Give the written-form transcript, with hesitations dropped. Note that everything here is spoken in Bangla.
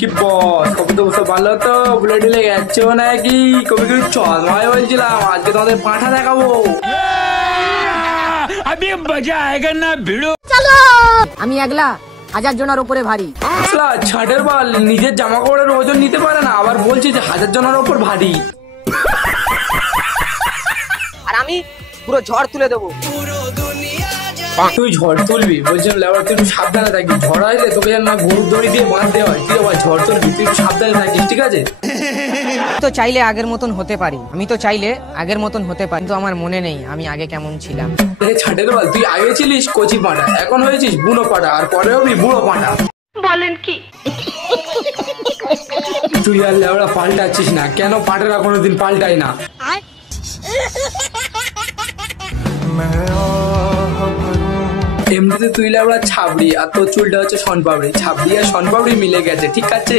কি বস কবে তো বসে ভালো তো বুলেট লেগে যাচ্ছ নাকি কবি কবি চল ভাই বলছিলাম আজকে তোমাদের পাঁঠা দেখাবো। अभी मजा आएगा ना भिड़ो। চলো আমি একলা 1000 জনের উপরে ভারী। আসলা ছাটের বল নিজের জামা কাপড়ের ওজন নিতে পারে না আবার বলছে যে 1000 জনের উপর ভারী। আর আমি পুরো ঝড় তুলে দেবো। তুই ঝড় তুলবি বলছিলাম লেবার তুই একটু সাবধানে থাকিস ঝড় আসলে তোকে যেন না গরুর দড়ি দিয়ে বাঁধতে হয় তুই আবার ঝড় তুলবি তুই একটু সাবধানে থাকিস ঠিক আছে। তো চাইলে আগের মতন হতে পারি কিন্তু আমার মনে নেই আমি আগে কেমন ছিলাম। ছাটের বল তুই আগে ছিলিস কচি পাঁটা এখন হয়েছিস বুড়ো পাঁটা আর পরে হবি বুড়ো পাঁটা। বলেন কি তুই আর লেবড়া পাল্টাচ্ছিস না কেন পাঁটারা কোনোদিন পাল্টায় না। এমনিতে তুই লেবড়া ছাবড়ি আর তোর চুলটা হচ্ছে শনপাবড়ি ছাবড়ি আর শনপাবড়ি মিলে গেছে ঠিক আছে।